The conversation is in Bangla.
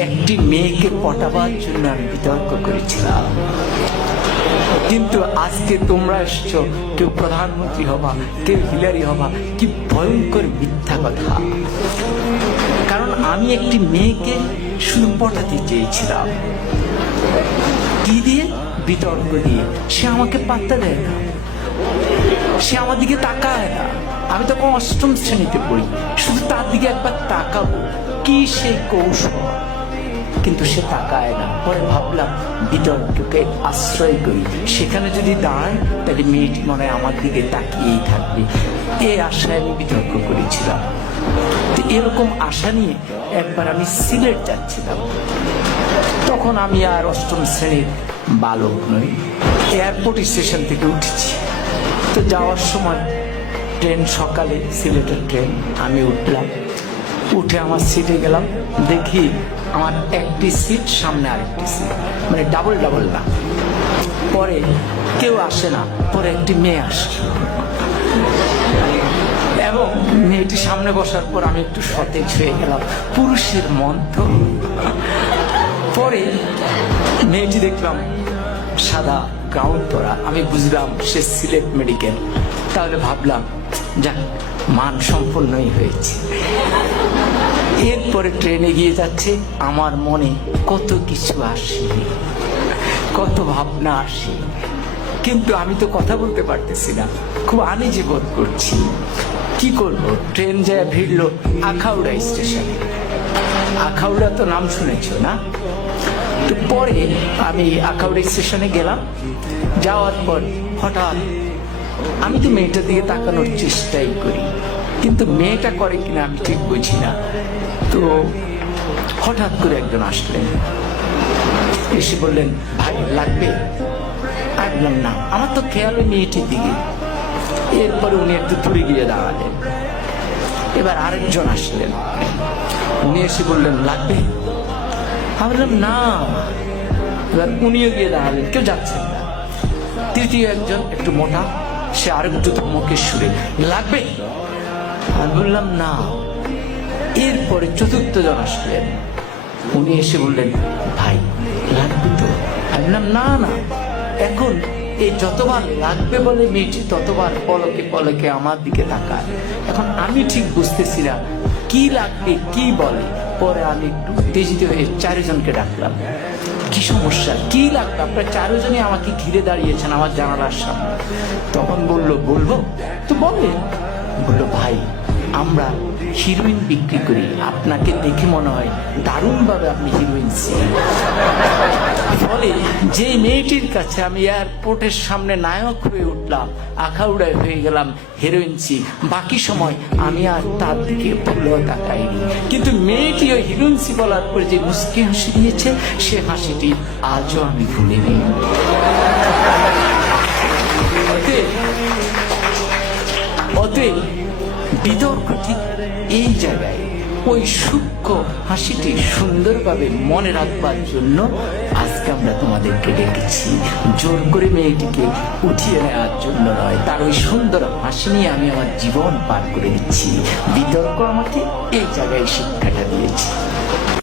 একটি মেয়েকে পটাবার জন্য আমি বিতর্ক করেছিলাম। কিন্তু আজকে তোমরা এসছো, কেউ প্রধানমন্ত্রী হবা, কেউ হিলারি হবা, কি ভয়ঙ্কর মিথ্যা কথা। কারণ আমি একটি মেয়েকে শুধু পটাতে চেয়েছিলাম। কি দিয়ে? বিতর্ক দিয়ে। সে আমাকে পাত্তা দেয় না। সে আমার দিকে তাকায় না। আমি তখন অষ্টম শ্রেণীতে পড়ি। শুধু তার দিকে একবার তাকাবো। কি সেই কৌশল? কিন্তু সে তাকায় না। পরে ভাবলাম বিতর্ককে আশ্রয় করি। সেখানে যদি দাঁড়ায়, তাহলে মেয়েটি মনে হয় আমার দিকে তাকিয়েই থাকবে। এই আশায় আমি বিতর্ক করেছিলাম। তো এরকম আশা নিয়ে একবার আমি সিলেট যাচ্ছিলাম। তখন আমি আর অষ্টম শ্রেণির বালক নই, এয়ারপোর্ট স্টেশন থেকে উঠেছি। তো যাওয়ার সময় ট্রেন, সকালে সিলেটের ট্রেন, আমি উঠলাম। উঠে আমার সিটে গেলাম। দেখি আমার একটি সিট সামনে আরেকটি সিট মানে ডাবল ডাবল না। পরে কেউ আসে না, পরে একটি মেয়ে আসে। এবং মেয়েটি সামনে বসার পর আমি একটু সতেজ হয়ে গেলাম। পুরুষের মন তো। পরে মেয়েটি দেখলাম, সাদা গাউন পরা। আমি বুঝলাম সে সিলেট মেডিকেল। তাহলে ভাবলাম, যাক, মান সম্পন্নই হয়েছে। এরপরে ট্রেনে গিয়ে যাচ্ছে, আমার মনে কত কিছু আসে কত ভাবনা আসে কিন্তু আমি তো কথা বলতে পারতেছি না, খুব আনিজি বোধ করছি। কি করব? ট্রেন যায় ভিড়লো আখাউড়া স্টেশনে। আখাউড়া তো নাম শুনেছো না? তো পরে আমি আখাউড়া স্টেশনে গেলাম, যাওয়ার পর হঠাৎ আমি তো মেয়েটার দিকে তাকানোর চেষ্টাই করি। কিন্তু মেয়েটা করে কিনা আমি ঠিক বুঝি না। তো হঠাৎ করে একজন আসলেন। এসে বললেন, ভাই, লাগবে? আমি না, আমার তো খেয়াল ওই মেয়েটির দিকে। এরপরে উনি একটু দূরে গিয়ে দাঁড়ালেন। এবার আরেকজন আসলেন। উনি এসে বললেন, লাগবে? আমি না। এবার উনিও গিয়ে দাঁড়ালেন, কেউ যাচ্ছেন না। তৃতীয় একজন, একটু মোটা, সে আরেকটু ধমকের সুরে, লাগবে? আমি বললাম, না। এরপরে চতুর্থ জন আসলেন। উনি এসে বললেন, ভাই, লাগবে তো? আমি বললাম, না না। এখন এই যতবার লাগবে বলে মেয়েটি ততবার পলকে পলকে আমার দিকে তাকায়। এখন আমি ঠিক বুঝতেছি না, কি লাগবে, কি বলে। পরে আমি একটু উত্তেজিত হয়ে চারিজনকে ডাকলাম। কি সমস্যা? কি লাগবে? আপনারা চারজনই আমাকে ঘিরে দাঁড়িয়েছেন আমার জানালার সামনে। তখন বলল, বলব? তো বলে বলল, ভাই, আমরা হিরোইন বিক্রি করি। আপনাকে দেখে মনে হয় দারুণভাবে আপনি হিরোইন ফলে যে মেয়েটির কাছে আমি এয়ারপোর্টের সামনে নায়ক হয়ে উঠলাম, আখাউড়ায় হয়ে গেলাম হিরোইনসি বাকি সময় আমি আর তার দিকে ভুলেও তাকাইনি। কিন্তু মেয়েটি ওই হিরোইনসি বলার পর যে মুসকি হাসি দিয়েছে, সে হাসিটি আজও আমি ভুলিনি। অতএব বিতর্ক ঠিক এই জায়গায় ওই সূক্ষ্ম হাসিটি সুন্দরভাবে মনে রাখবার জন্য আজকে আমরা তোমাদেরকে ডেকেছি। জোর করে মেয়েটিকে উঠিয়ে নেওয়ার জন্য নয়, তার ওই সুন্দর হাসি নিয়ে আমি আমার জীবন পার করে দিচ্ছি। বিতর্ক আমাকে এই জায়গায় শিক্ষাটা দিয়েছে।